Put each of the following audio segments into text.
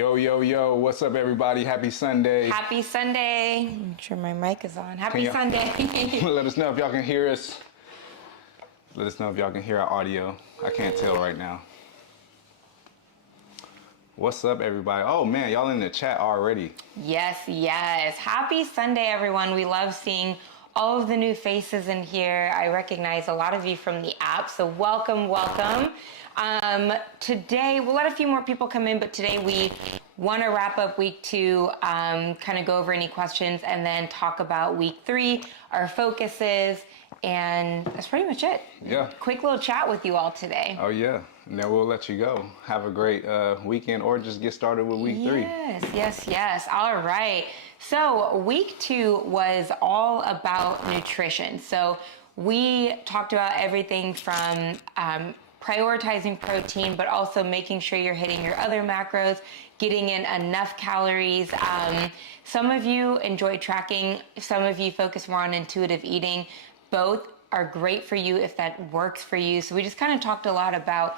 Yo, yo, yo, what's up, everybody? Happy Sunday. Happy Sunday. I'm sure my mic is on. Happy Sunday. Let us know if y'all can hear us. Let us know if y'all can hear our audio. I can't tell right now. What's up, everybody? Oh, man, y'all in the chat already. Yes, yes. Happy Sunday, everyone. We love seeing all of the new faces in here. I recognize a lot of you from the app, so welcome, welcome. Today, we'll let a few more people come in, but today we want to wrap up week 2, kind of go over any questions, and then talk about week 3, our focuses, and that's pretty much it. Yeah. Quick little chat with you all today. Oh, yeah. And then we'll let you go. Have a great weekend, or just get started with week 3. Yes, yes, yes. All right. So week 2 was all about nutrition. So we talked about everything from prioritizing protein, but also making sure you're hitting your other macros, getting in enough calories. Some of you enjoy tracking. Some of you focus more on intuitive eating. Both are great for you if that works for you. So we just kind of talked a lot about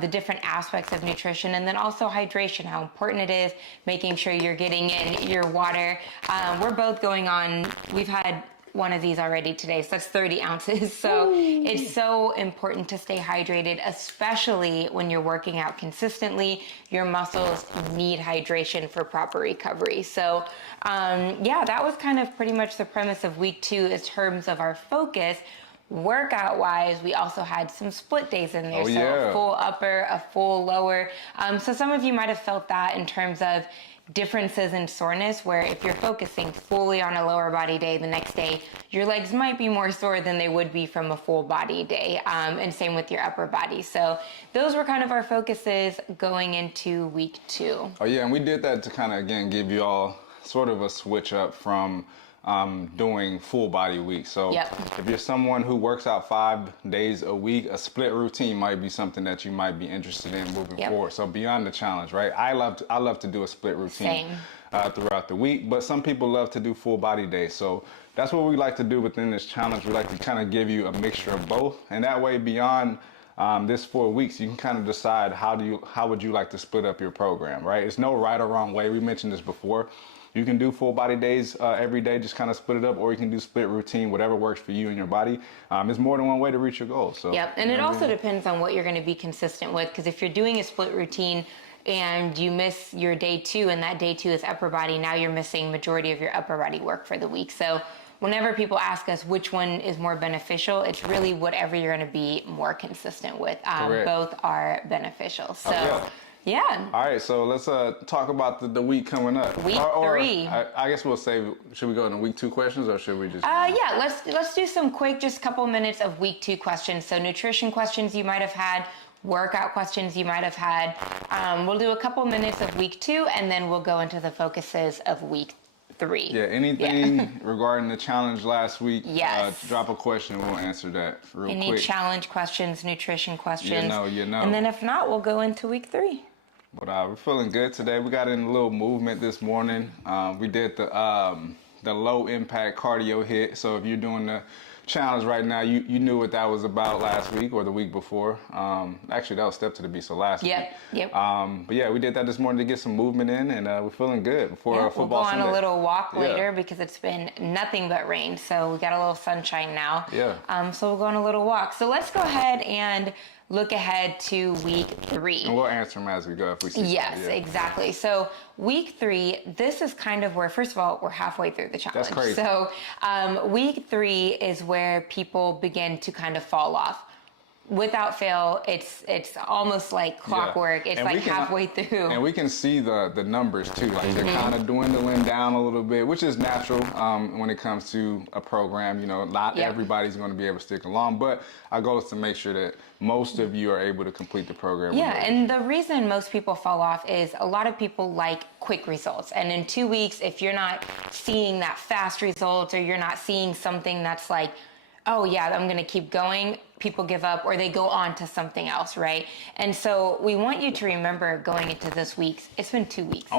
the different aspects of nutrition, and then also hydration, how important it is, making sure you're getting in your water. We're both going on, we've had one of these already today, so that's 30 ounces. So it's so important to stay hydrated, especially when you're working out consistently. Your muscles need hydration for proper recovery. So yeah, that was kind of pretty much the premise of week 2 in terms of our focus. Workout wise, we also had some split days in there. A full upper, a full lower. So some of you might have felt that in terms of differences in soreness, where if you're focusing fully on a lower body day, the next day your legs might be more sore than they would be from a full body day, and same with your upper body. So those were kind of our focuses going into week 2. Oh yeah, and we did that to kind of, again, give you all sort of a switch up from doing full body week. So if you're someone who works out 5 days a week, a split routine might be something that you might be interested in moving forward. So beyond the challenge, right? I love to do a split routine throughout the week, but some people love to do full body days. So that's what we like to do within this challenge. We like to kind of give you a mixture of both, and that way beyond this 4 weeks, you can kind of decide how would you like to split up your program, right? It's no right or wrong way. We mentioned this before. You can do full body days every day, just kind of split it up, or you can do split routine, whatever works for you and your body. There's more than one way to reach your goals. So, and it also depends on what you're going to be consistent with, because if you're doing a split routine and you miss your day 2, and that day 2 is upper body, now you're missing majority of your upper body work for the week. So whenever people ask us which one is more beneficial, it's really whatever you're going to be more consistent with. Both are beneficial. So. Yeah. All right, so let's talk about the week coming up. Week 3. I guess we'll say, should we go into week 2 questions, or should we just? Yeah, let's do some quick, just couple minutes of week 2 questions. So nutrition questions you might have had, workout questions you might have had. We'll do a couple minutes of week 2, and then we'll go into the focuses of week 3. Yeah, anything regarding the challenge last week, drop a question, we'll answer that real quick. Any challenge questions, nutrition questions. You know. And then if not, we'll go into week 3. But we're feeling good today. We got in a little movement this morning. We did the low impact cardio hit. So if you're doing the challenge right now, you knew what that was about last week or the week before. Actually, that was step to the beat, so last week. But yeah, we did that this morning to get some movement in, and we're feeling good before our football Sunday. We'll go on a little walk later because it's been nothing but rain. So we got a little sunshine now. So we'll go on a little walk. So let's go ahead and look ahead to week 3. And we'll answer them as we go if we see Yes, exactly. So week 3, this is kind of where, first of all, we're halfway through the challenge. That's crazy. So week 3 is where people begin to kind of fall off. Without fail, it's almost like clockwork. It's like halfway through. And we can see the numbers too. Like they're kind of dwindling down a little bit, which is natural when it comes to a program. You know, not everybody's going to be able to stick along, but our goal is to make sure that most of you are able to complete the program. And the reason most people fall off is a lot of people like quick results. And in 2 weeks, if you're not seeing that fast results, or you're not seeing something that's like, oh yeah, I'm going to keep going, people give up, or they go on to something else, right? And so we want you to remember going into this week, it's been 2 weeks.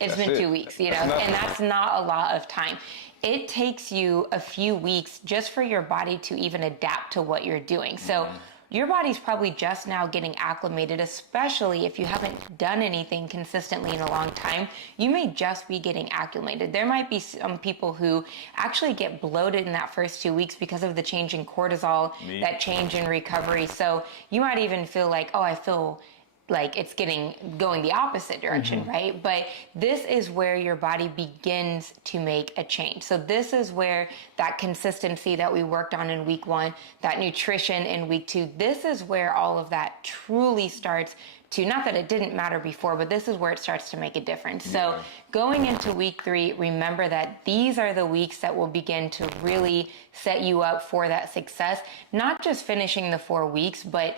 It's been 2 weeks, you know, and that's not a lot of time. It takes you a few weeks just for your body to even adapt to what you're doing. So your body's probably just now getting acclimated, especially if you haven't done anything consistently in a long time. You may just be getting acclimated. There might be some people who actually get bloated in that first 2 weeks because of the change in cortisol, that change in recovery. So you might even feel like, oh, I feel like it's going the opposite direction, right? But this is where your body begins to make a change. So this is where that consistency that we worked on in week 1, that nutrition in week 2, this is where all of that truly starts to, not that it didn't matter before, but this is where it starts to make a difference. So going into week 3, remember that these are the weeks that will begin to really set you up for that success, not just finishing the 4 weeks, but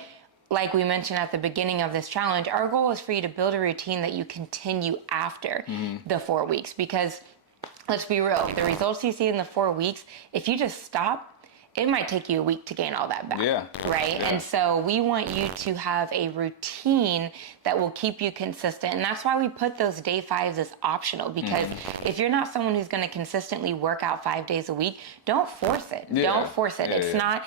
like we mentioned at the beginning of this challenge, our goal is for you to build a routine that you continue after the 4 weeks. Because let's be real, the results you see in the 4 weeks, if you just stop, it might take you a week to gain all that back, right? Yeah. And so we want you to have a routine that will keep you consistent. And that's why we put those day 5s as optional, because if you're not someone who's going to consistently work out 5 days a week, don't force it. Don't force it. It's not,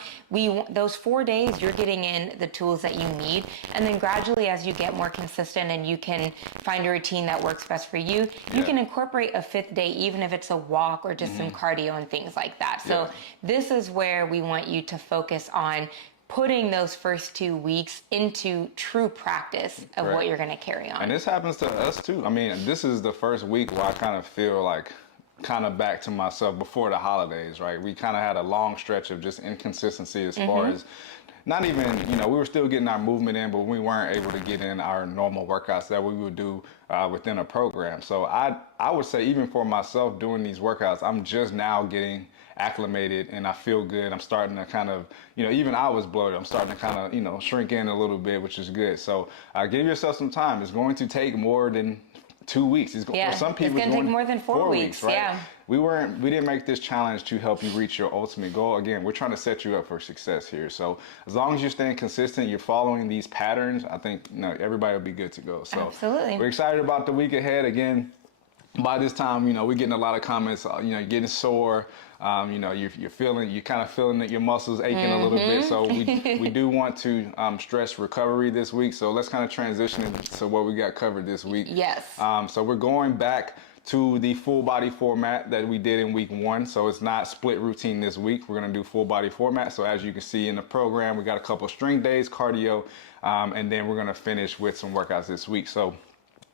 those 4 days, you're getting in the tools that you need. And then gradually, as you get more consistent and you can find a routine that works best for you, you can incorporate a 5th day, even if it's a walk or just some cardio and things like that. So this is where we want you to focus on putting those first 2 weeks into true practice of what you're going to carry on. And this happens to us too. I mean, this is the first week where I kind of feel like back to myself before the holidays, right? We kind of had a long stretch of just inconsistency as far as not even, we were still getting our movement in, but we weren't able to get in our normal workouts that we would do within a program. So I would say, even for myself doing these workouts, I'm just now getting acclimated and I feel good. I'm starting to kind of, even I was bloated. I'm starting to kind of, shrink in a little bit, which is good. So give yourself some time. It's going to take more than 2 weeks. For some people, it's going to take more than 4 weeks, right? We didn't make this challenge to help you reach your ultimate goal. Again, we're trying to set you up for success here. So as long as you're staying consistent, you're following these patterns, I think everybody will be good to go. So absolutely, we're excited about the week ahead. Again, by this time, we're getting a lot of comments. You're getting sore. You're kind of feeling that your muscles aching a little bit. So we do want to stress recovery this week. So let's kind of transition into what we got covered this week. Yes. So we're going back to the full body format that we did in week 1. So it's not split routine this week. We're going to do full body format. So as you can see in the program, we got a couple of strength days, cardio, and then we're going to finish with some workouts this week. So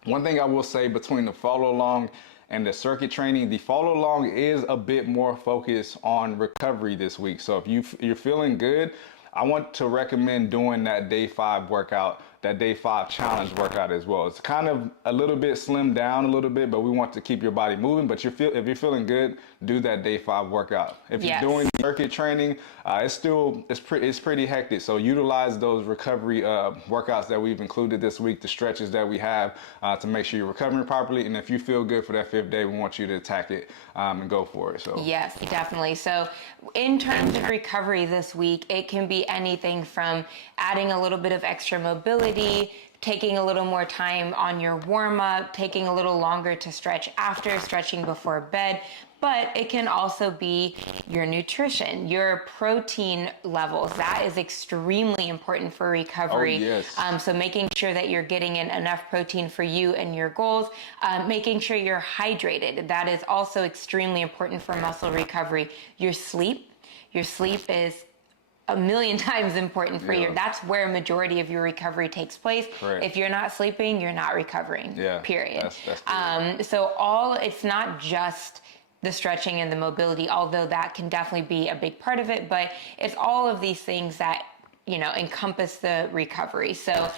one thing I will say, between the follow along and the circuit training, the follow along is a bit more focused on recovery this week. So if you're feeling good, I want to recommend doing that day 5 workout, that day 5 challenge workout as well. It's kind of a little bit slimmed down a little bit, but we want to keep your body moving. But if you're feeling good, do that day 5 workout. If you're doing circuit training, it's pretty hectic. So utilize those recovery workouts that we've included this week, the stretches that we have to make sure you're recovering properly. And if you feel good for that 5th day, we want you to attack it and go for it. So yes, definitely. So in terms of recovery this week, it can be anything from adding a little bit of extra mobility, taking a little more time on your warm-up, taking a little longer to stretch after, stretching before bed. But it can also be your nutrition, your protein levels. That is extremely important for recovery. Oh, yes. So making sure that you're getting in enough protein for you and your goals, making sure you're hydrated. That is also extremely important for muscle recovery. Your sleep is a million times important for you. That's where a majority of your recovery takes place. Correct. If you're not sleeping, you're not recovering. Period. That's it's not just the stretching and the mobility, although that can definitely be a big part of it, but it's all of these things that encompass the recovery. So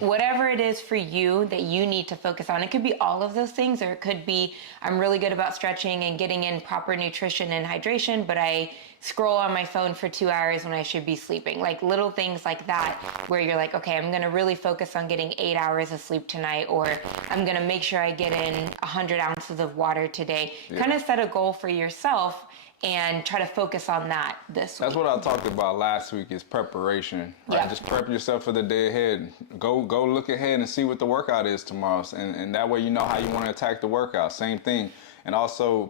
whatever it is for you that you need to focus on, it could be all of those things, or it could be, I'm really good about stretching and getting in proper nutrition and hydration, but I scroll on my phone for 2 hours when I should be sleeping. Like little things like that, where you're like, okay, I'm going to really focus on getting 8 hours of sleep tonight, or I'm going to make sure I get in 100 ounces of water today. Kind of set a goal for yourself and try to focus on that this week. That's what I talked about last week, is preparation, right? Just prep yourself for the day ahead. Go look ahead and see what the workout is tomorrow. And that way you know how you want to attack the workout. Same thing. And also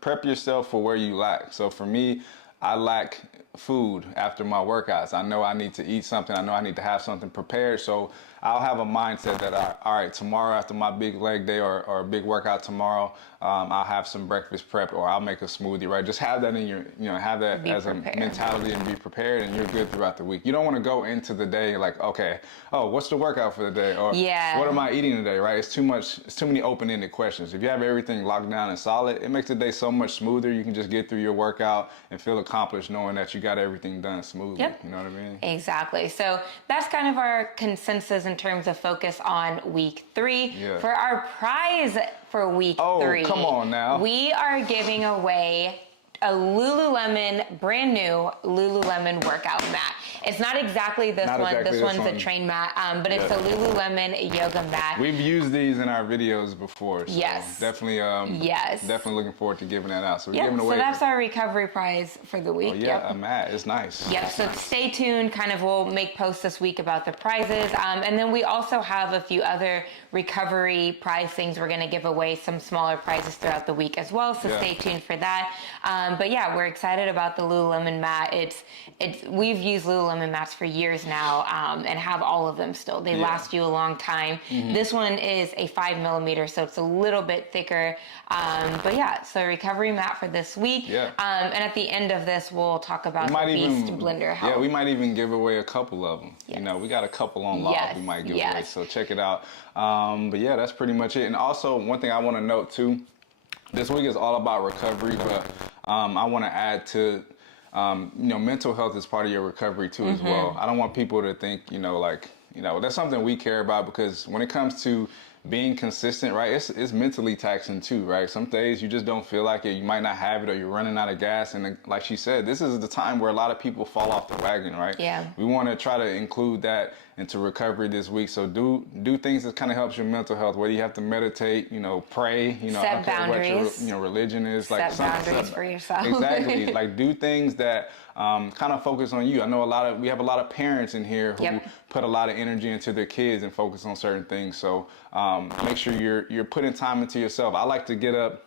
prep yourself for where you lack. So for me, I lack food after my workouts. I know I need to eat something. I know I need to have something prepared. So I'll have a mindset that, all right, tomorrow after my big leg day or a big workout tomorrow, I'll have some breakfast prepped or I'll make a smoothie, right? Just have that in your, have that as a mentality and be prepared, and you're good throughout the week. You don't want to go into the day like, okay, oh, what's the workout for the day? Or what am I eating today, right? It's too many open-ended questions. If you have everything locked down and solid, it makes the day so much smoother. You can just get through your workout and feel accomplished knowing that you got everything done smoothly. Yep. You know what I mean? Exactly. So that's kind of our consensus in terms of focus on week 3. Yeah. For our prize for week 3. Oh, come on now. We are giving away a Lululemon, brand new Lululemon workout mat. It's not exactly this one. This one's a train mat, but it's a Lululemon yoga mat. We've used these in our videos before. So yes. Definitely. Definitely looking forward to giving that out. So we're giving away. So that's our recovery prize for the week. Oh, yeah, a mat. It's nice. Yep. So stay tuned. Kind of, we'll make posts this week about the prizes, and then we also have a few other recovery prize things we're going to give away. Some smaller prizes throughout the week as well. So stay tuned for that. But yeah, we're excited about the Lululemon mat. We've used Lululemon mats for years now, and have all of them still. They last you a long time. This one is a 5mm, so it's a little bit thicker. But yeah, so recovery mat for this week. And at the end of this, we'll talk about the Beast Blender Health. Yeah, we might even give away a couple of them. Yes. We got a couple on lock we might give away, so check it out. But yeah, that's pretty much it. And also, one thing I want to note too, this week is all about recovery, but I want to add to, mental health is part of your recovery too as well. I don't want people to think, that's something we care about, because when it comes to being consistent, right, it's mentally taxing too, right? Some days you just don't feel like it, you might not have it, or you're running out of gas. And like she said, this is the time where a lot of people fall off the wagon, right? Yeah. We want to try to include that into recovery this week. So do things that kind of helps your mental health, whether you have to meditate, pray, set boundaries. What your religion is. Set boundaries for yourself. Exactly. Like, do things that kind of focus on you. I know we have a lot of parents in here who put a lot of energy into their kids and focus on certain things. So make sure you're putting time into yourself. I like to get up.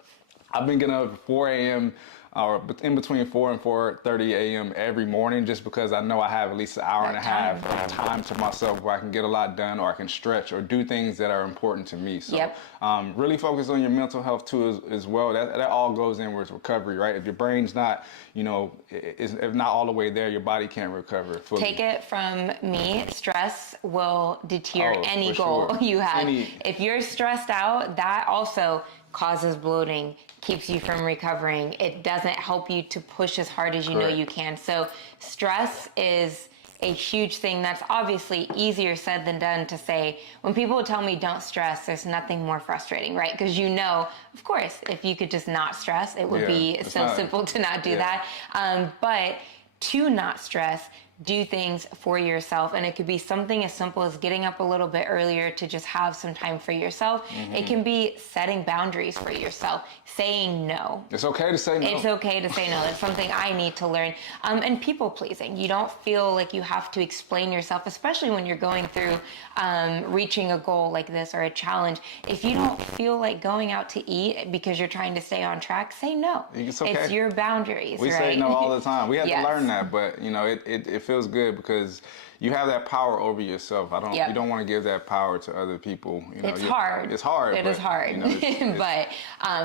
I've been getting up at 4 a.m. or in between 4 and 4:30 a.m. every morning, just because I know I have at least an hour and a half of time to myself where I can get a lot done, or I can stretch or do things that are important to me. So really focus on your mental health too as well. That all goes in with recovery, right? If your brain's not, if not all the way there, your body can't recover fully. Take it from me, stress will deter any goal you have. If you're stressed out, that also causes bloating, keeps you from recovering. It doesn't help you to push as hard as you know you can. So stress is a huge thing. That's obviously easier said than done to say. When people tell me don't stress, there's nothing more frustrating, right? Because of course, if you could just not stress, it would be so simple to not do that. But to not stress, do things for yourself, and it could be something as simple as getting up a little bit earlier to just have some time for yourself. It can be setting boundaries for yourself, saying no. It's okay to say no. It's okay to say no. It's something I need to learn. And people pleasing. You don't feel like you have to explain yourself, especially when you're going through reaching a goal like this or a challenge. If you don't feel like going out to eat because you're trying to stay on track, say no. It's okay. It's your boundaries. We say no all the time. We have to learn that, but it feels good because you have that power over yourself. You don't want to give that power to other people. It's hard. It's hard. It is hard. But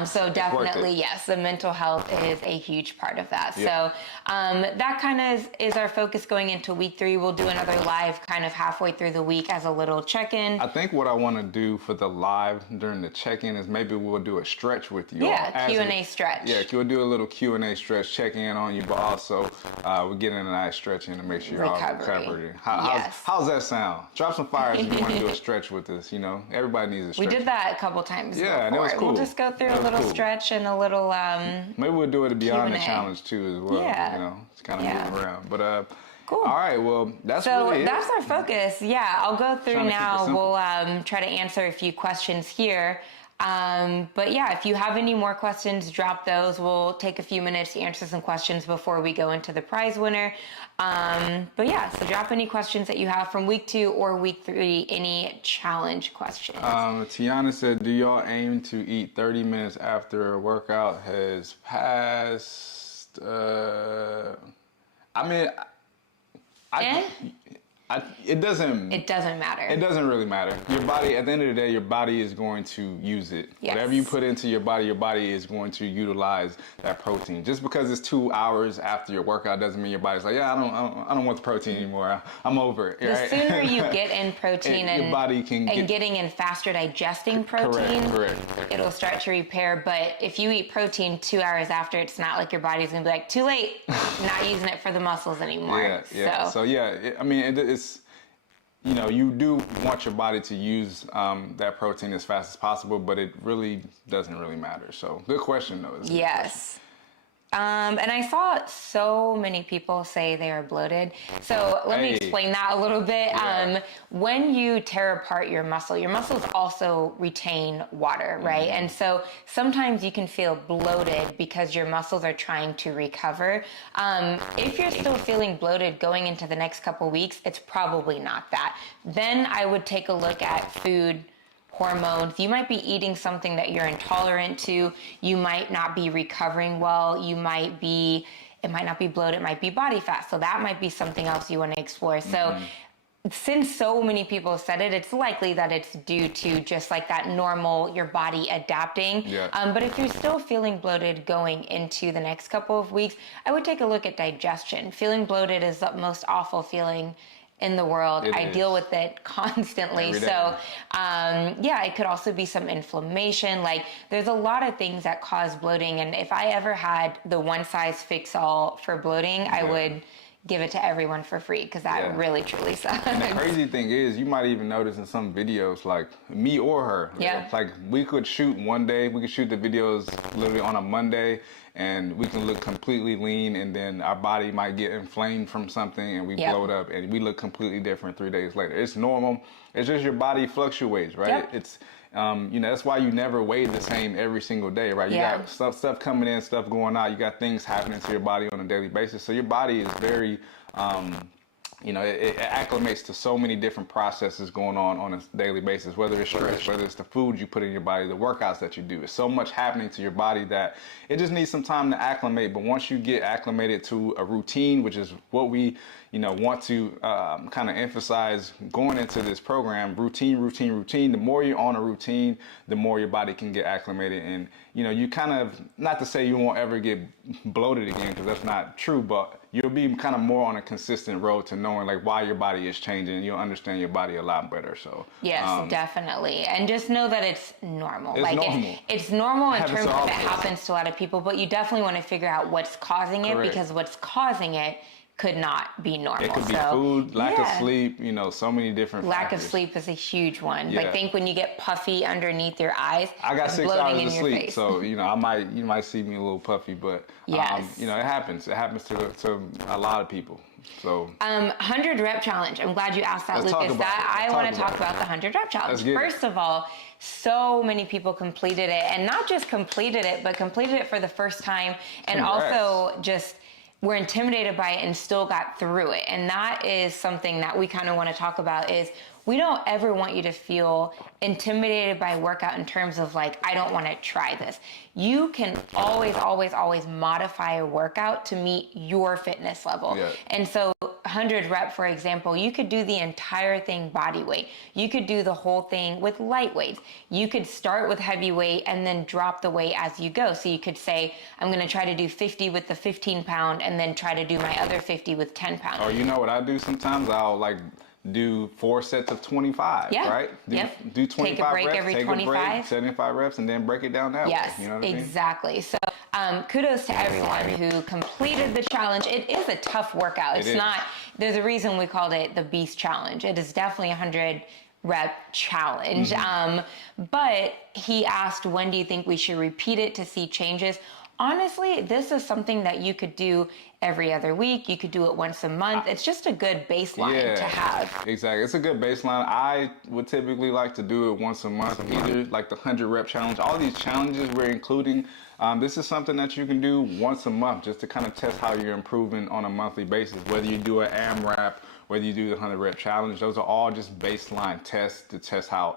so definitely, yes, the mental health is a huge part of that. So that kind of is our focus going into week 3. We'll do another live kind of halfway through the week as a little check-in. I think what I want to do for the live during the check-in is maybe we'll do a stretch with you. Yeah, Q&A stretch. Yeah, we'll do a little Q&A stretch, check in on you, but also we're getting a nice stretch in to make sure you're all recovered. How's that sound? Drop some fires if you want to do a stretch with us. Everybody needs a stretch. We did that a couple times before. And it was cool. We'll just go through a little stretch and a little maybe we'll do it beyond Q&A. the challenge too as well. It's kind of moving around. But cool. All right, well, that's really it. That's our focus. Yeah, I'll go through now. We'll try to answer a few questions here. But yeah, if you have any more questions, drop those. We'll take a few minutes to answer some questions before we go into the prize winner. But yeah, so drop any questions that you have from week 2 or week 3, any challenge questions. Tiana said, do y'all aim to eat 30 minutes after a workout has passed? I mean, it doesn't matter. It doesn't really matter. Your body, at the end of the day, your body is going to use it. Yes. Whatever you put into your body is going to utilize that protein. Just because it's 2 hours after your workout doesn't mean your body's like, yeah, I don't want the protein anymore. I'm over it. The right? sooner you get in protein and your body can getting in faster digesting protein, correct. It'll start to repair. But if you eat protein 2 hours after, it's not like your body's gonna be like, too late, not using it for the muscles anymore. Yeah. So it's you know, you do want your body to use that protein as fast as possible, but it really doesn't really matter. So good question though. Yes. And I saw so many people say they are bloated. So let me explain that a little bit. Yeah. When you tear apart your muscles also retain water, right? And so sometimes you can feel bloated because your muscles are trying to recover. If you're still feeling bloated going into the next couple weeks, it's probably not that. Then I would take a look at food, hormones. You might be eating something that you're intolerant to. You might not be recovering well. It might not be bloat, it might be body fat. So that might be something else you want to explore. So since so many people said it, it's likely that it's due to just like that normal, your body adapting. Yeah. But if you're still feeling bloated going into the next couple of weeks, I would take a look at digestion. Feeling bloated is the most awful feeling in the world. I deal with it constantly. So, it could also be some inflammation. Like there's a lot of things that cause bloating. And if I ever had the one size fits all for bloating, I would give it to everyone for free because that really truly sucks. And the crazy thing is, you might even notice in some videos, like me or her, like we could shoot one day, we could shoot the videos literally on a Monday, and we can look completely lean, and then our body might get inflamed from something and we bloat up and we look completely different 3 days later. It's normal. It's just your body fluctuates, right? It's that's why you never weigh the same every single day, right? You got stuff coming in, stuff going out. You got things happening to your body on a daily basis. So your body is very, it acclimates to so many different processes going on a daily basis, whether it's stress, whether it's the food you put in your body, the workouts that you do. It's so much happening to your body that it just needs some time to acclimate. But once you get acclimated to a routine, which is what we, want to kind of emphasize going into this program, routine. The more you're on a routine, the more your body can get acclimated. And, you kind of, not to say you won't ever get bloated again, because that's not true, but you'll be kind of more on a consistent road to knowing like why your body is changing, and you'll understand your body a lot better. So yes, definitely. And just know that it's normal. It's normal in terms of it happens to a lot of people, but you definitely want to figure out what's causing it, because what's causing it could not be normal. It could be food, lack of sleep, so many different Lack factors. of sleep is a huge one. But think when you get puffy underneath your eyes, I got 6 hours of sleep, face. so you might see me a little puffy, but it happens. It happens to a lot of people. So 100 rep challenge. I'm glad you asked that, Lucas. I want to talk about the 100 rep challenge. First of all, so many people completed it, and not just completed it, but completed it for the first time, and also just were intimidated by it and still got through it. And that is something that we kind of want to talk about. Is we don't ever want you to feel intimidated by workout in terms of like, I don't want to try this. You can always modify a workout to meet your fitness level. And so 100 rep, for example, you could do the entire thing body weight. You could do the whole thing with light weights. You could start with heavy weight and then drop the weight as you go. So you could say, I'm going to try to do 50 with the 15 pound and then try to do my other 50 with 10 pounds. Or you know what I do sometimes? I'll do 4 sets of 25, right? Do 25 Take a break reps, every take 25. a break, 75 reps, and then break it down that way. You know what exactly. I mean? So kudos to everyone who completed the challenge. It is a tough workout. It's not, there's a reason we called it the Beast Challenge. It is definitely a 100 rep challenge. But he asked, when do you think we should repeat it to see changes? Honestly, this is something that you could do every other week. You could do it once a month. It's just a good baseline to have. Exactly. It's a good baseline. I would typically like to do it once a month, either like the 100 rep challenge. All these challenges we're including, this is something that you can do once a month just to kind of test how you're improving on a monthly basis, whether you do an AMRAP, whether you do the 100 rep challenge, those are all just baseline tests to test how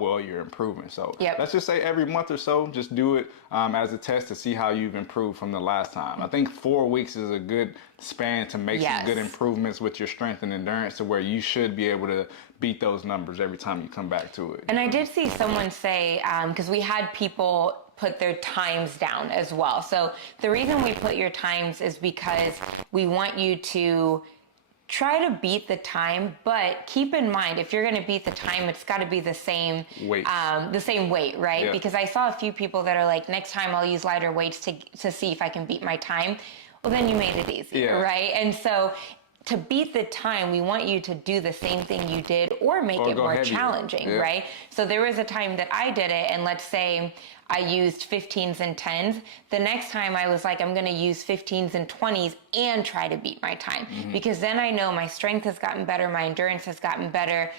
well you're improving. So let's just say every month or so, just do it as a test to see how you've improved from the last time. I think 4 weeks is a good span to make some good improvements with your strength and endurance to where you should be able to beat those numbers every time you come back to it. And I did see someone say, because we had people put their times down as well. So the reason we put your times is because we want you to try to beat the time, but keep in mind, if you're going to beat the time, it's got to be the same weight, right? Yeah. Because I saw a few people that are like, next time I'll use lighter weights to see if I can beat my time. Well, then you made it easy, right? And so to beat the time, we want you to do the same thing you did or make it more challenging, right? So there was a time that I did it, and let's say I used 15s and 10s. The next time I was like, I'm going to use 15s and 20s and try to beat my time, because then I know my strength has gotten better, my endurance has gotten better.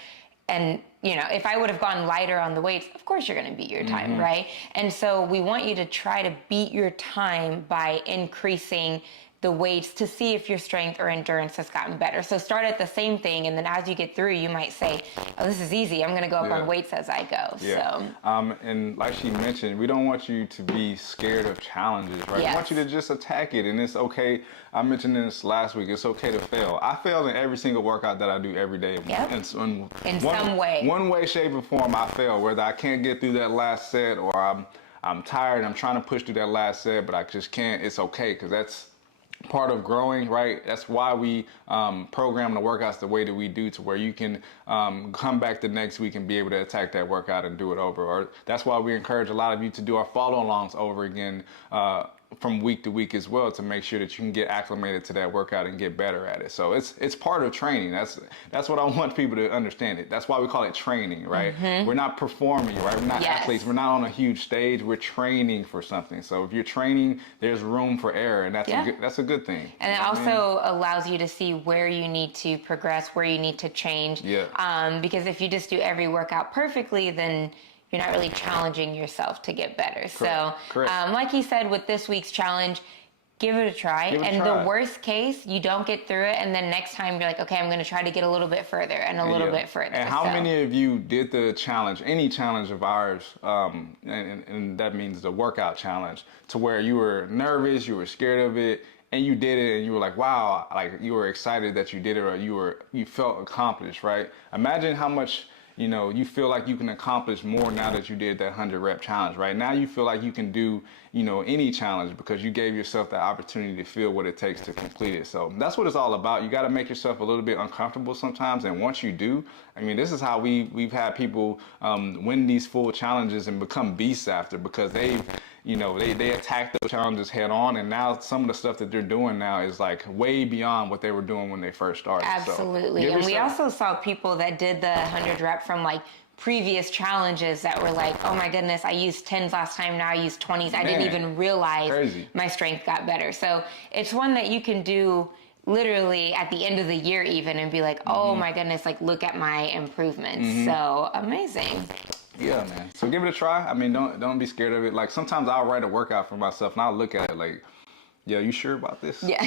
And, you know, if I would have gone lighter on the weights, of course you're going to beat your time, right? And so we want you to try to beat your time by increasing the weights to see if your strength or endurance has gotten better. So start at the same thing, and then as you get through, you might say, oh, this is easy. I'm going to go up on weights as I go. Yeah. So. And like she mentioned, we don't want you to be scared of challenges, right? We want you to just attack it, and it's okay. I mentioned this last week. It's okay to fail. I fail in every single workout that I do every day. In some way. One way, shape, or form, I fail. Whether I can't get through that last set, or I'm tired and I'm trying to push through that last set, but I just can't. It's okay, because that's part of growing, right? That's why we program the workouts the way that we do, to where you can come back the next week and be able to attack that workout and do it over. Or that's why we encourage a lot of you to do our follow-alongs over again from week to week as well, to make sure that you can get acclimated to that workout and get better at it. So it's part of training. That's what I want people to understand it. That's why we call it training, right? We're not performing, right? We're not athletes. We're not on a huge stage. We're training for something. So if you're training, there's room for error, and that's a good thing. And it also allows you to see where you need to progress, where you need to change. Because if you just do every workout perfectly, then you're not really challenging yourself to get better. So, like you said, with this week's challenge, give it a try. The worst case, you don't get through it, and then next time you're like, okay, I'm going to try to get a little bit further and a little bit further. And how many of you did the challenge, any challenge of ours, and that means the workout challenge, to where you were nervous, you were scared of it, and you did it, and you were like, wow, like you were excited that you did it, or you felt accomplished, right? Imagine how much you feel like you can accomplish more now that you did that 100 rep challenge, right? Now you feel like you can do, any challenge, because you gave yourself the opportunity to feel what it takes to complete it. So that's what it's all about. You got to make yourself a little bit uncomfortable sometimes. And once you do, I mean, this is how we've had people win these full challenges and become beasts after, because they attack those challenges head on, and now some of the stuff that they're doing now is like way beyond what they were doing when they first started. Absolutely. So, and we also saw people that did the 100 rep from like previous challenges that were like, oh my goodness, I used 10s last time, now I use 20s. I didn't even realize my strength got better. So it's one that you can do literally at the end of the year even, and be like, oh my goodness, like look at my improvements. So amazing. Yeah, man. So give it a try. I mean, don't be scared of it. Like sometimes I'll write a workout for myself and I'll look at it like, yeah, you sure about this? Yeah.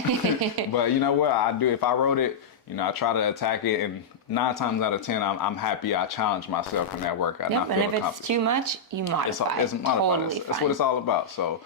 But you know what I do? If I wrote it, I try to attack it, and 9 times out of 10, I'm happy I challenged myself in that workout. Yep, and if it's too much, you modify. It's totally fine. That's what it's all about. So,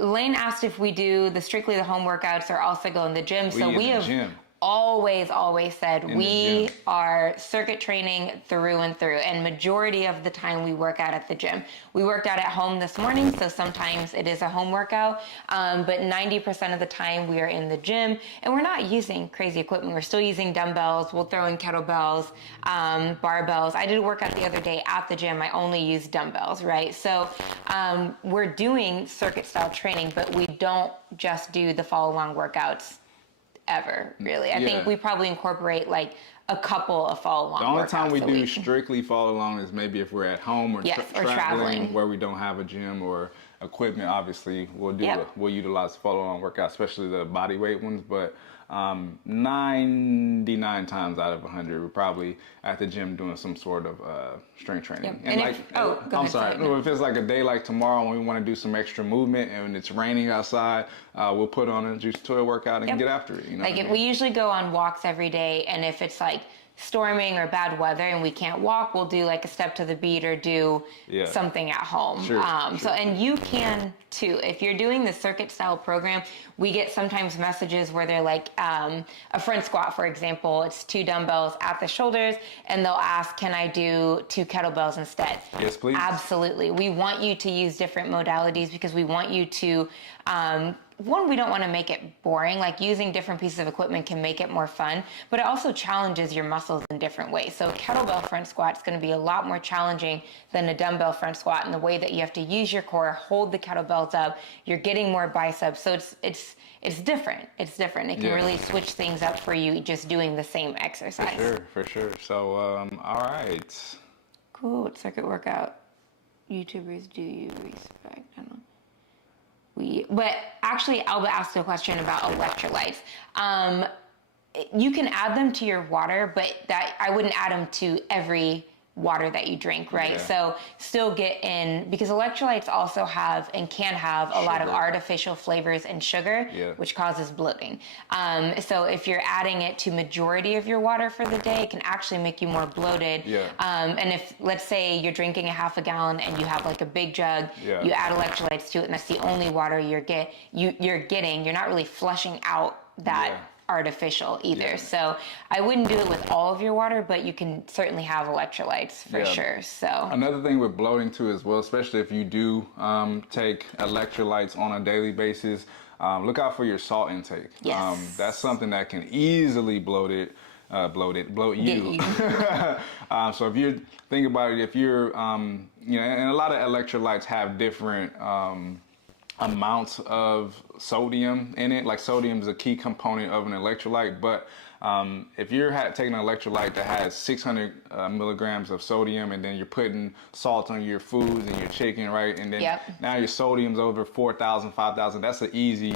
Lane asked if we do the strictly the home workouts or also go in the gym. So we have always said we are circuit training through and through, and majority of the time we work out at the gym. We worked out at home this morning, so sometimes it is a home workout, but 90% of the time we are in the gym, and we're not using crazy equipment. We're still using dumbbells. We'll throw in kettlebells, barbells. I did a workout the other day at the gym. I only used dumbbells, right? So we're doing circuit style training, but we don't just do the follow along workouts ever, really. I think we probably incorporate like a couple of follow-along. The only time we do strictly follow-along is maybe if we're at home or, traveling where we don't have a gym or equipment. Obviously, we'll utilize follow-along workouts, especially the body weight ones. But 99 times out of 100, we're probably at the gym doing some sort of strength training. Yep. And I'm sorry. If it's like a day like tomorrow and we want to do some extra movement and it's raining outside, we'll put on a Juicy Toya workout and get after it. You know, we usually go on walks every day, and if it's like storming or bad weather and we can't walk, we'll do like a step to the beat or do something at home. So, and you can too. If you're doing the circuit style program, we get sometimes messages where they're like, a front squat, for example, it's 2 dumbbells at the shoulders, and they'll ask, can I do 2 kettlebells instead? Yes, please. Absolutely. We want you to use different modalities because we want you to, one, we don't want to make it boring. Like using different pieces of equipment can make it more fun, but it also challenges your muscles in different ways. So a kettlebell front squat is going to be a lot more challenging than a dumbbell front squat in the way that you have to use your core, hold the kettlebells up. You're getting more biceps. So it's different. It's different. It can really switch things up for you just doing the same exercise. For sure. So, all right. Cool. Circuit workout. YouTubers, do you respect? I don't know. But actually, Alba asked a question about electrolytes. You can add them to your water, but I wouldn't add them to every water that you drink, right? Yeah. So still get in, because electrolytes also have and can have a lot of artificial flavors and sugar, which causes bloating. So if you're adding it to majority of your water for the day, it can actually make you more bloated. And if, let's say you're drinking a half a gallon and you have like a big jug, you add electrolytes to it and that's the only water you're getting, you're not really flushing out that artificial either. So I wouldn't do it with all of your water, but you can certainly have electrolytes for sure. So another thing with bloating too as well, especially if you do take electrolytes on a daily basis, look out for your salt intake. That's something that can easily bloat you. So if you think about it, if you're and a lot of electrolytes have different amounts of sodium in it. Like sodium is a key component of an electrolyte, but if you're taking an electrolyte that has 600 milligrams of sodium, and then you're putting salt on your foods and your chicken, right? And then now your sodium's over 4,000, 5,000. That's an easy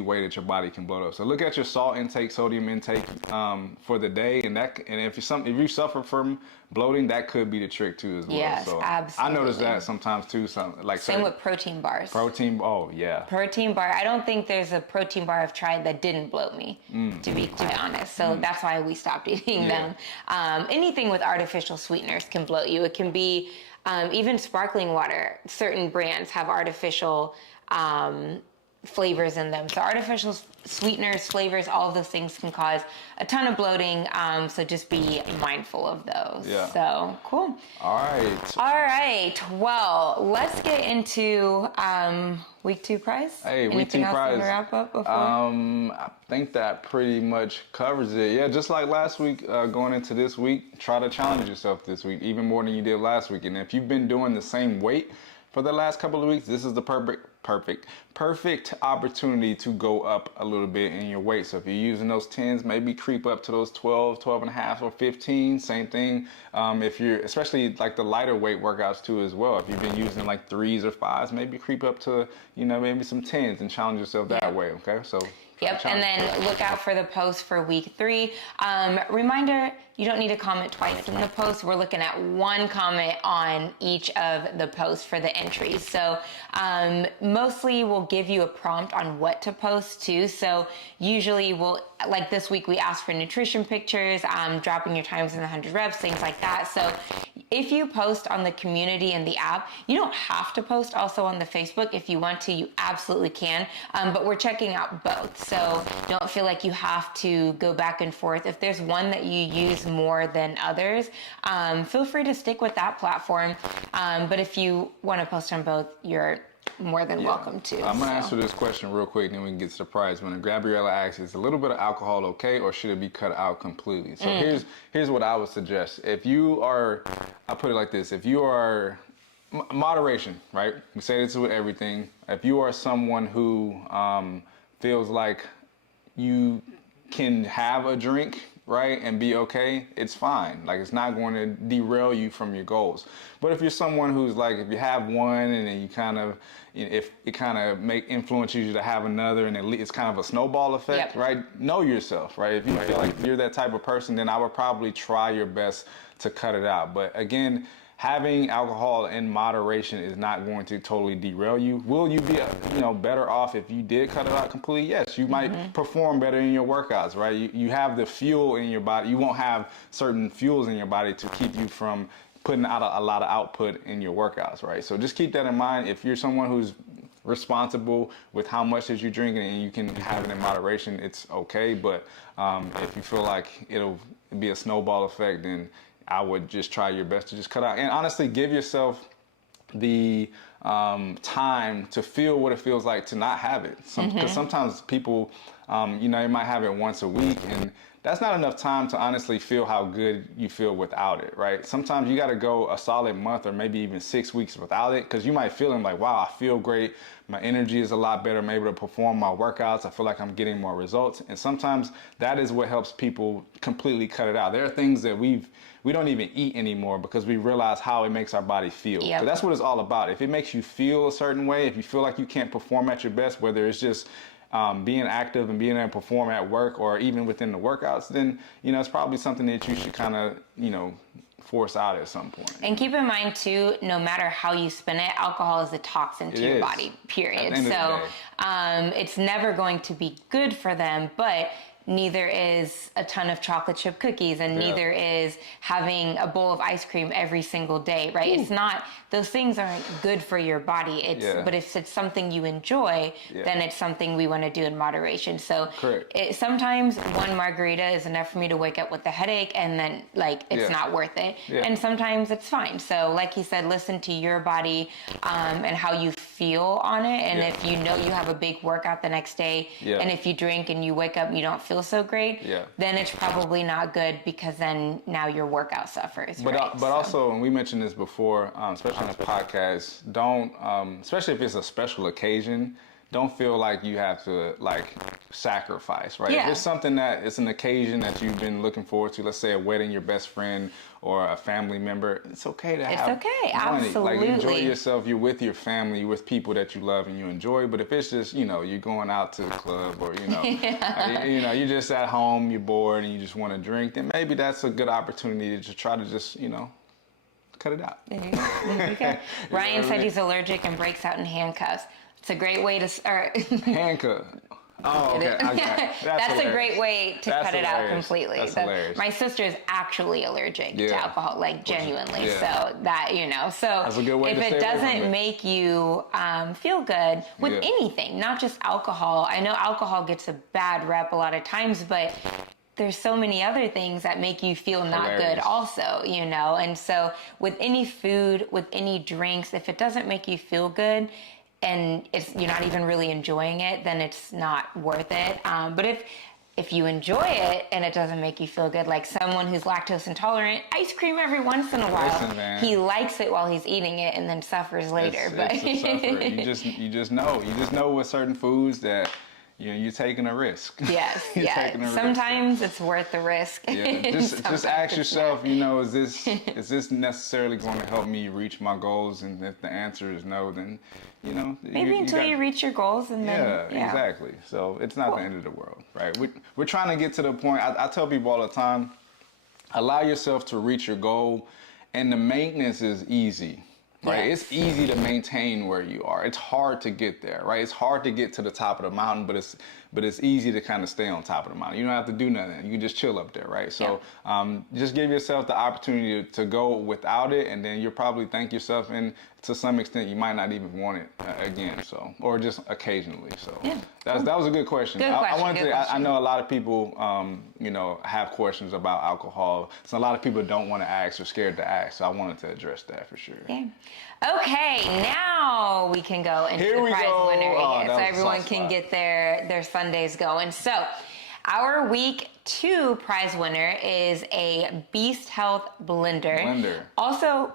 way that your body can bloat up. So look at your salt intake, sodium intake for the day, and if you suffer from bloating, that could be the trick too as well. Yes, so absolutely. I notice that sometimes too. Same with protein bars. Protein bar. I don't think there's a protein bar I've tried that didn't bloat me, to be quite honest. So that's why we stopped eating them. Anything with artificial sweeteners can bloat you. It can be even sparkling water. Certain brands have artificial flavors in them. So artificial sweeteners, flavors, all of those things can cause a ton of bloating. So just be mindful of those. So cool. All right. Well, let's get into week 2 prize. Hey, week 2 prize. Wrap up before? I think that pretty much covers it. Yeah, just like last week, going into this week, try to challenge yourself this week, even more than you did last week. And if you've been doing the same weight for the last couple of weeks, this is the perfect opportunity to go up a little bit in your weight. So if you're using those 10s, maybe creep up to those 12, 12 and a half, or 15. Same thing. If you're, especially like the lighter weight workouts too as well. If you've been using like 3s or 5s, maybe creep up to, maybe some 10s and challenge yourself that way. Okay. So. And then look out for the post for week 3. Reminder, you don't need to comment twice in the post. We're looking at 1 comment on each of the posts for the entries. So mostly we'll give you a prompt on what to post too. So usually like this week we asked for nutrition pictures, dropping your times in the 100 reps, things like that. So if you post on the community and the app, you don't have to post also on the Facebook. If you want to, you absolutely can. But we're checking out both. So don't feel like you have to go back and forth. If there's one that you use more than others, feel free to stick with that platform. But if you want to post on both, you're more than welcome to. I'm going to answer this question real quick, then we can get to the prize. When Gabriella asks, is a little bit of alcohol okay, or should it be cut out completely? So here's what I would suggest. If you are, I'll put it like this, if you are, moderation, right? We say this with everything. If you are someone who feels like you can have a drink right, and be okay, it's fine. Like, it's not going to derail you from your goals. But if you're someone who's like, if you have one and then you kind of, if it kind of influences you to have another, and it's kind of a snowball effect, right? Know yourself, right? If you feel like you're that type of person, then I would probably try your best to cut it out. But again, having alcohol in moderation is not going to totally derail you. Will you be, better off if you did cut it out completely? Yes, you might perform better in your workouts, right? You have the fuel in your body. You won't have certain fuels in your body to keep you from putting out a lot of output in your workouts, right? So just keep that in mind. If you're someone who's responsible with how much that you're drinking and you can have it in moderation, it's okay. But if you feel like it'll be a snowball effect, then I would just try your best to just cut out. And honestly, give yourself the time to feel what it feels like to not have it. Because sometimes people, you might have it once a week, and that's not enough time to honestly feel how good you feel without it, right? Sometimes you got to go a solid month or maybe even 6 weeks without it, because you might feel like, wow, I feel great. My energy is a lot better. I'm able to perform my workouts. I feel like I'm getting more results. And sometimes that is what helps people completely cut it out. There are things that we don't even eat anymore because we realize how it makes our body feel. So that's what it's all about. If it makes you feel a certain way, if you feel like you can't perform at your best, whether it's just being active and being able to perform at work or even within the workouts, then, it's probably something that you should kind of, force out at some point. And keep in mind too, no matter how you spin it, alcohol is a toxin to your body, period. So it's never going to be good for them, but neither is a ton of chocolate chip cookies, and neither is having a bowl of ice cream every single day, right? It's not, those things aren't good for your body. But if it's something you enjoy, then it's something we want to do in moderation. So sometimes one margarita is enough for me to wake up with a headache, and then it's not worth it. And sometimes it's fine. So like you said, listen to your body and how you feel on it. And if you know you have a big workout the next day, and if you drink and you wake up and you don't feel so great, then it's probably not good, because then now your workout suffers. But also, and we mentioned this before, especially on the podcast, don't, especially if it's a special occasion, don't feel like you have to sacrifice, right? If it's something that it's an occasion that you've been looking forward to, let's say a wedding, your best friend or a family member, it's okay to have. It's okay, absolutely. Enjoy yourself. You're with your family, you're with people that you love and you enjoy. But if it's just, you're going out to the club, or you're just at home, you're bored and you just want to drink, then maybe that's a good opportunity to try to just, cut it out. There you go. Ryan said he's allergic and breaks out in handcuffs. It's a great way to start. Handcuff. Oh, okay. That's a great way to cut it out completely. That's hilarious. My sister is actually allergic to alcohol, genuinely. So that, so that's a good way if to it doesn't make you feel good with anything, not just alcohol. I know alcohol gets a bad rep a lot of times, but there's so many other things that make you feel not good also, And so with any food, with any drinks, if it doesn't make you feel good, and you're not even really enjoying it, then it's not worth it. But if you enjoy it and it doesn't make you feel good, like someone who's lactose intolerant, ice cream every once in a while, he likes it while he's eating it and then suffers later. It's a suffer. You just know with certain foods that you're taking a risk. Yes, sometimes it's worth the risk. Just ask yourself, is this necessarily going to help me reach my goals? And if the answer is no, then maybe until you reach your goals, and then exactly. So it's not the end of the world, right? We're trying to get to the point. I tell people all the time, allow yourself to reach your goal, and the maintenance is easy. Right, it's easy to maintain where you are. It's hard to get there, right? It's hard to get to the top of the mountain, but it's easy to kind of stay on top of the mountain. You don't have to do nothing. You can just chill up there, right? So just give yourself the opportunity to go without it, and then you'll probably thank yourself, and to some extent you might not even want it again. So, or just occasionally. So that was a good question. I know a lot of people, have questions about alcohol. So a lot of people don't want to ask or scared to ask. So I wanted to address that for sure. Yeah. Okay, now we can go into the prize winner here, so everyone can get their Sundays going. So our week 2 prize winner is a Beast Health blender. Also,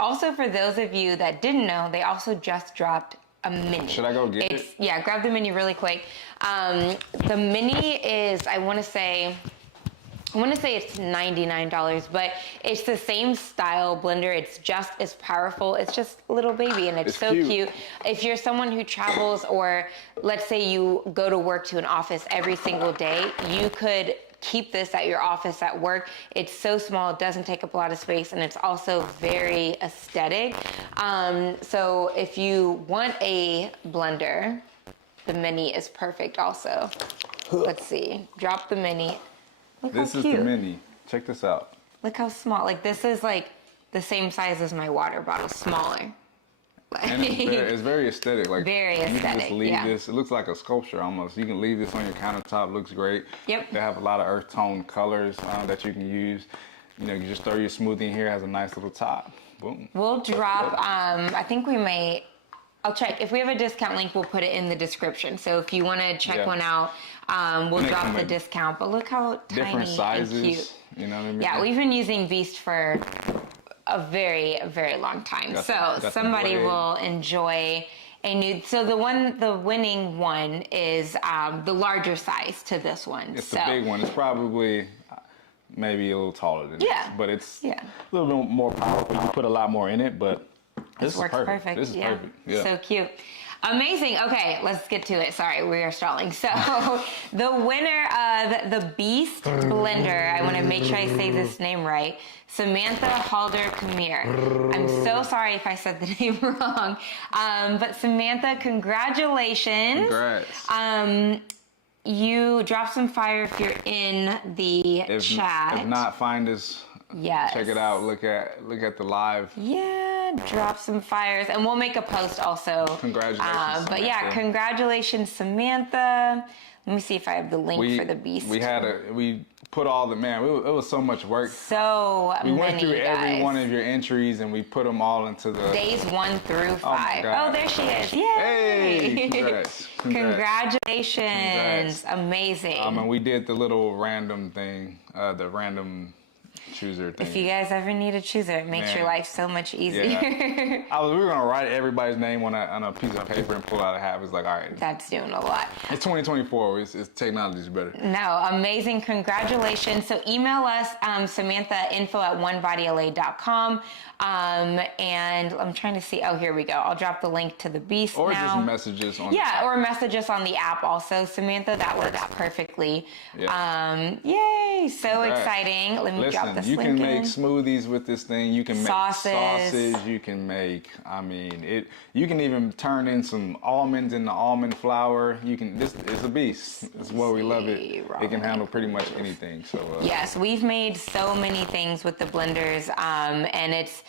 also for those of you that didn't know, they also just dropped a mini. Should I go get it? Yeah, grab the mini really quick. The mini is, I want to say, I want to say it's $99, but it's the same style blender. It's just as powerful. It's just a little baby, and it's so cute. If you're someone who travels, or let's say you go to work to an office every single day, you could keep this at your office at work. It's so small, it doesn't take up a lot of space, and it's also very aesthetic. So if you want a blender, the mini is perfect also. Let's see, drop the mini. Look this how is cute. the mini. Check this out. Look how small. Like, this is like the same size as my water bottle, smaller. And it's very aesthetic. Like, very aesthetic. You can just leave this. It looks like a sculpture almost. You can leave this on your countertop. Looks great. Yep. They have a lot of earth tone colors that you can use. You know, you just throw your smoothie in here. It has a nice little top. Boom. We'll drop. I think we may. I'll check. If we have a discount link, we'll put it in the description. So if you want to check one out, we'll drop the discount. But look how tiny different sizes, and cute. You know what I mean? Yeah, we've been using Beast for a very, very long time. So somebody will enjoy a nude. So the winning one is the larger size to this one. It's the big one. It's probably maybe a little taller than this, but it's a little bit more powerful. You put a lot more in it, but this works perfect. This is perfect. Yeah. So cute. Amazing. Okay, let's get to it. Sorry, we are stalling. So the winner of the Beast blender, I want to make sure I say this name right, Samantha Halder-Kamir. I'm so sorry if I said the name wrong. But Samantha, congratulations. Congrats. You drop some fire if you're in the chat. If not, find us. Yes. Check it out. Look at the live. Yeah, drop some fires, and we'll make a post also. Congratulations. But yeah, congratulations, Samantha. Let me see if I have the link for the Beast. We put all the it was so much work. We went through every one of your entries and we put them all into the days 1 through 5. Oh, there she is. Yay! Hey, congrats. Congratulations. Amazing. And we did the little random thing, the random chooser thing. If you guys ever need a chooser, it makes your life so much easier. Yeah. We were gonna write everybody's name on a piece of paper and pull out a hat. It's like, all right. That's doing a lot. It's 2024. It's technology's better. No, amazing. Congratulations. So email us, Samantha, info@onebodyla.com. And I'm trying to see. Oh, here we go. I'll drop the link to the Beast or now. just message us on the app. or message us on the app also, Samantha. That works perfectly. Yeah. Yay! So exciting. Let me drop this link. You can make smoothies with this thing. You can make sauces. You can make. You can even turn in some almonds in the almond flour. It's a beast. It's why we love it. It can handle pretty much anything. So yes, we've made so many things with the blenders, and it's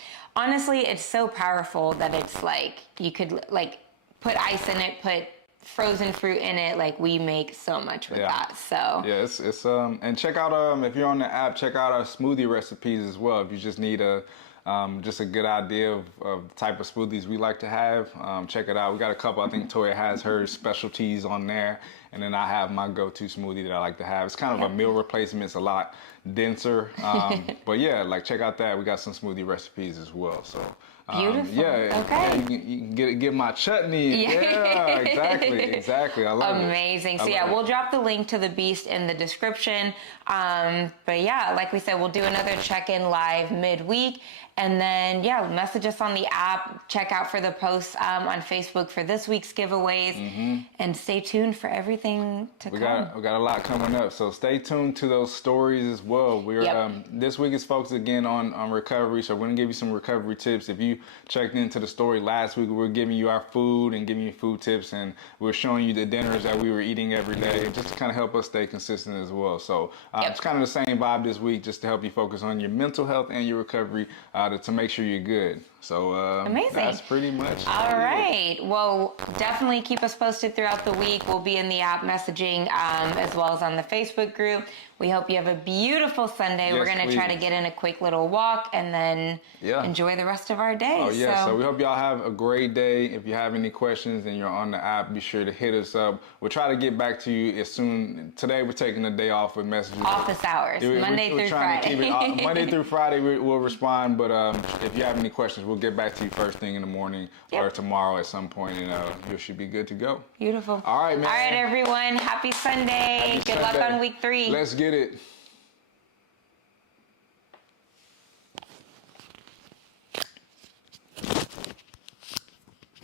so powerful that it's like you could like put ice in it, put frozen fruit in it. Like, we make so much with that. So it's and check out if you're on the app, check out our smoothie recipes as well. If you just need just a good idea of the type of smoothies we like to have, check it out. We got a couple. I think Toya has her specialties on there, and then I have my go-to smoothie that I like to have. It's kind of a meal replacement. It's a lot denser, but yeah, like, check out that. We got some smoothie recipes as well. So beautiful. You can get my chutney. Yeah, exactly. I love it. Amazing. So we'll drop the link to the Beast in the description. But yeah, like we said, we'll do another check-in live midweek. And then, message us on the app. Check out for the posts on Facebook for this week's giveaways. And stay tuned for everything to come. We got a lot coming up. So stay tuned to those stories as well. We're this week is focused again on recovery. So we're going to give you some recovery tips. If you checked into the story last week, we were giving you our food and giving you food tips. And we were showing you the dinners that we were eating every day, just to kind of help us stay consistent as well. So it's kind of the same vibe this week, just to help you focus on your mental health and your recovery, to make sure you're good. So amazing. That's pretty much all right. Well, definitely keep us posted throughout the week. We'll be in the app messaging as well as on the Facebook group. We hope you have a beautiful Sunday. Yes, we're going to try to get in a quick little walk and then enjoy the rest of our day. Oh, yeah. So we hope y'all have a great day. If you have any questions and you're on the app, be sure to hit us up. We'll try to get back to you as soon. Today, we're taking a day off with messages. Office hours, Monday through Friday. Monday through Friday, we'll respond. But if you have any questions, we'll get back to you first thing in the morning or tomorrow at some point, and you should be good to go. Beautiful. All right, man. All right, everyone. Happy Sunday. Good luck on week 3. Let's get it.